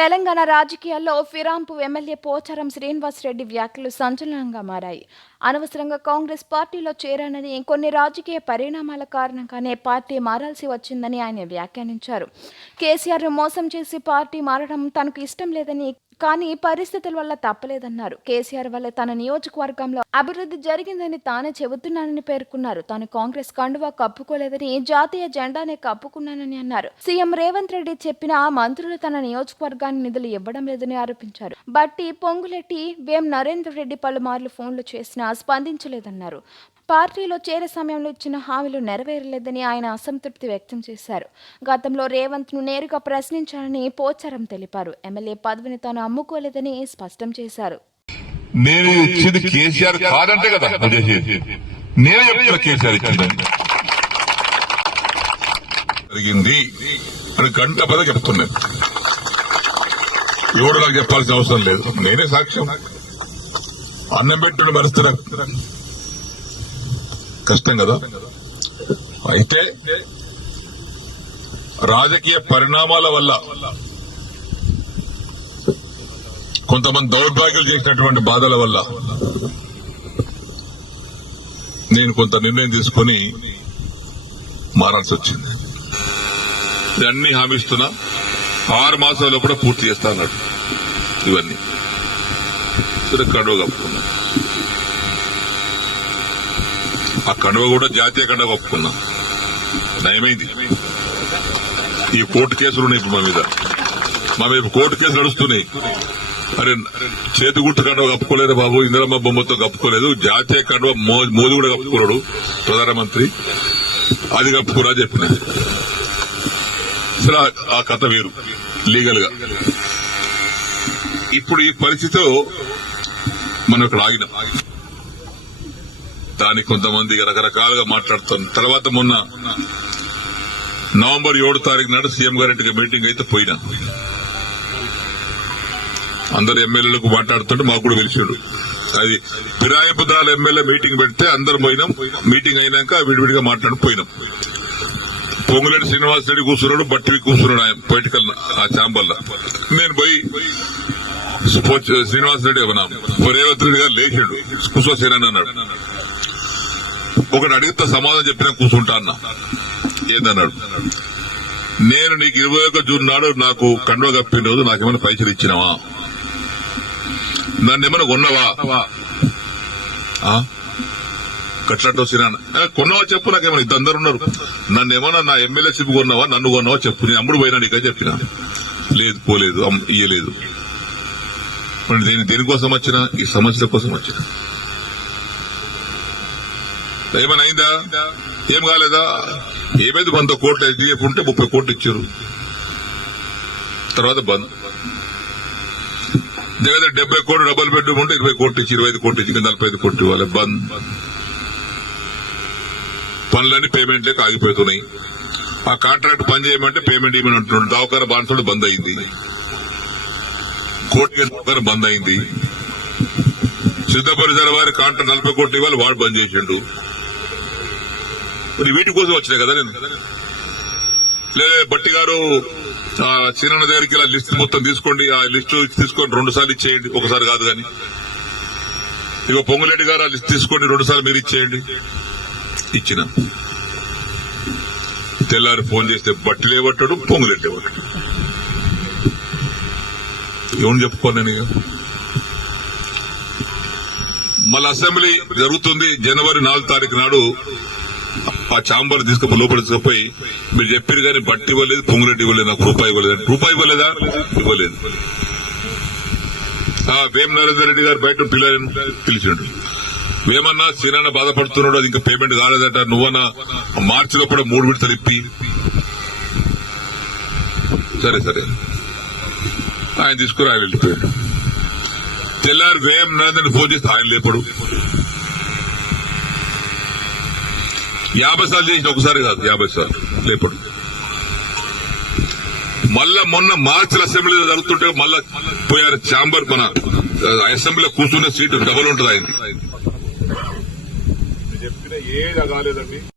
తెలంగాణ రాజకీయాల్లో ఫిరాంపు ఎమ్మెల్యే పోచారం శ్రీనివాసరెడ్డి వ్యాఖ్యలు సంచలనంగా మారాయి. అనవసరంగా కాంగ్రెస్ పార్టీలో చేరానని, కొన్ని రాజకీయ పరిణామాల కారణంగానే పార్టీ మారాల్సి వచ్చిందని ఆయన వ్యాఖ్యానించారు. కేసీఆర్ను మోసం చేసి పార్టీ మారడం తనకు ఇష్టం లేదని, కానీ పరిస్థితుల వల్ల తప్పలేదన్నారు. కేసీఆర్ వల్ల తన నియోజకవర్గంలో అభివృద్ధి జరిగిందని తానే చెబుతున్నానని పేర్కొన్నారు. తాను కాంగ్రెస్ కండువా కప్పుకోలేదని, జాతీయ జెండానే కప్పుకున్నానని అన్నారు. సీఎం రేవంత్ రెడ్డి చెప్పిన మంత్రులు తన నియోజకవర్గానికి నిధులు ఇవ్వడం లేదని ఆరోపించారు. బట్టి, పొంగులేటి, వేం నరేందర్ రెడ్డి పలుమార్లు ఫోన్లు చేసినా స్పందించలేదన్నారు. పార్టీలో చేరే సమయంలో ఇచ్చిన హామీలు నెరవేరలేదని ఆయన అసంతృప్తి వ్యక్తం చేశారు. గతంలో రేవంత్ ను నేరుగా ప్రశ్నించాలని పోచారం తెలిపారు. ఎమ్మెల్యే పదవిని తాను అమ్ముకోలేదని స్పష్టం చేశారు. నేను ఇచ్చింది కేసీఆర్ కాదంటే కదా నేను చెప్తున్నా కేసీఆర్ ఇచ్చిందని జరిగింది అని గంట పద చెప్తున్నాను. ఎవడు నాకు చెప్పాల్సిన అవసరం లేదు, నేనే సాక్ష్యం. అన్నం పెట్టుడు మరుస్తున్నా కష్టం కదా. అయితే రాజకీయ పరిణామాల వల్ల కొంతమంది దౌర్భాగ్యాలు చేసినటువంటి బాధల వల్ల నేను కొంత నిర్ణయం తీసుకుని మారాల్సి వచ్చింది. అన్ని హామీస్తున్నా 6 మాసాల్లో కూడా పూర్తి చేస్తా అన్నాడు. ఇవన్నీ కడువ కప్పుకున్నా. ఆ కడువ కూడా జాతీయ కడువ కప్పుకున్నా. నయమైంది. ఈ కోర్టు కేసులు ఉన్నాయి ఇప్పుడు మా మీద కోర్టు కేసులు నడుస్తున్నాయి. అరే చేతి గుట్టు కండువ కప్పుకోలేదు బాబు, ఇందిరమ్మ బొమ్మతో కప్పుకోలేదు, జాతీయ కండువ మోదీ కూడా కప్పుకున్నాడు ప్రధానమంత్రి, అది కప్పుకురా చెప్పిన. సరే ఆ కథ వేరు లీగల్ గా. ఇప్పుడు ఈ పరిస్థితిలో మనం ఇక్కడ ఆగినాం. దానికి కొంతమంది రకరకాలుగా మాట్లాడుతాం. తర్వాత మొన్న నవంబర్ 7 తారీఖు నాడు సీఎం గారింటికి మీటింగ్ అయితే పోయినా. అందరు ఎమ్మెల్యేలకు మాట్లాడుతుంటే మాకు కూడా పిలిచాడు. అది ఫిరాయింపుదారుల ఎమ్మెల్యే మీటింగ్ పెడితే అందరు పోయినాం. మీటింగ్ అయినాక విడివిడిగా మాట్లాడిపోయినాం. పొంగులేటి శ్రీనివాసరెడ్డి కూర్చున్నాడు, బట్టి కూర్చున్నాడు ఆయన పొలిటికల్ ఆ ఛాంబర్లో. నేను పోయి శ్రీనివాసరెడ్డి రేవంత్ రెడ్డి గారు లేచాడు, కూర్చోసేనని అన్నాడు. ఒకటి అడిగితే సమాధానం చెప్పినా కూర్చుంటా అన్నా. ఏందన్నాడు, నేను నీకు 21 జూన్ నాడు నాకు కండువ కప్పిన రోజు నాకేమైనా పైసలు ఇచ్చినావా, నన్ను ఏమైనా కొన్నావా, కట్లట్టు వచ్చినా కొన్నావా చెప్పు, నాకేమైనా ఇద్దరు ఉన్నారు, నన్ను ఏమన్నా నా ఎమ్మెల్యేషిప్ కొన్నావా, నన్ను కొన్నావా చెప్పు, నేను అమ్ముడు పోయినా నీకే చెప్పినా. లేదు, పోలేదు, ఇయ్యలేదు. నేను దేనికోసం వచ్చినా, ఈ సమస్యల కోసం వచ్చినా. ఏమైనా అయిందా, ఏం కాలేదా, ఏమైంది, 100 కోట్లు హెచ్డిఎఫ్ ఉంటే 30 కోట్లు ఇచ్చారు. తర్వాత బంద్. దగ్గర 70 కోట్లు డబుల్ బెడ్రూమ్ ఉంటే 20 కోట్లు ఇచ్చి, 25 కోట్లు ఇచ్చి, 45 కోట్లు ఇవ్వాలి. బంద్. పనులన్నీ పేమెంట్ లేక ఆగిపోతున్నాయి. ఆ కాంట్రాక్ట్ పని చేయమంటే పేమెంట్ ఇవ్వమని అంటున్నాడు. దవాఖాన బాన్సుడు బంద్ అయింది, కోర్టు దవాఖాన బంద్ అయింది. సిద్ధపరిసర వారి కాంట్రాక్ట్ 40 కోట్లు ఇవ్వాలి, వాడు బంద్ చేసిండు. వీటి కోసం వచ్చినాయి కదా నేను. లేదా బట్టి గారు చిన్న దగ్గరికి ఇలా లిస్ట్ మొత్తం తీసుకోండి, ఆ లిస్టు తీసుకొని 2 సార్లు ఇచ్చేయండి, ఒకసారి కాదు కానీ. ఇక పొంగులేటి గారు ఆ లిస్ట్ తీసుకోండి, 2 సార్లు మీరు ఇచ్చేయండి. ఇచ్చిన తెల్లారి ఫోన్ చేస్తే బట్టి లేవట్టాడు, పొంగులేటి లేవట్టాడు. ఏమని చెప్పుకోను నేను. ఇక మళ్ళీ అసెంబ్లీ జరుగుతుంది జనవరి 4 తారీఖు నాడు. ఆ ఛాంబర్ లోపల తీసుకుపోయి మీరు చెప్పారు కానీ బట్టి ఇవ్వలేదు, పొంగులేటి ఇవ్వలేదు, నాకు రూపాయి ఇవ్వలేదు. రూపాయి ఇవ్వలేదా, ఇవ్వలేదు. వేం నరేందర్ రెడ్డి గారు బయట పిలిచాడు. వేమన్నా సీనన్న బాధపడుతున్నాడు, అది ఇంకా పేమెంట్ కాలేదట, నువ్వన్నా మార్చిలో కూడా 3 విడతలు ఇప్పి. సరే ఆయన తీసుకుని ఆయన వెళ్ళిపోయాడు. తెల్లారు వేం నరేందర్ ఫోన్ చేస్తే ఆయన లేపడు. 50 సార్లు చేసిన, ఒకసారి కాదు 50 సార్లు లేపడు. మళ్ళా మొన్న మార్చిల అసెంబ్లీలో జరుగుతుంటే మళ్ళా పోయారు ఛాంబర్. మన అసెంబ్లీలో కూర్చునే సీటు డబుల్ ఉంటుంది. ఆయన చెప్పిన ఏది కాలేదండి.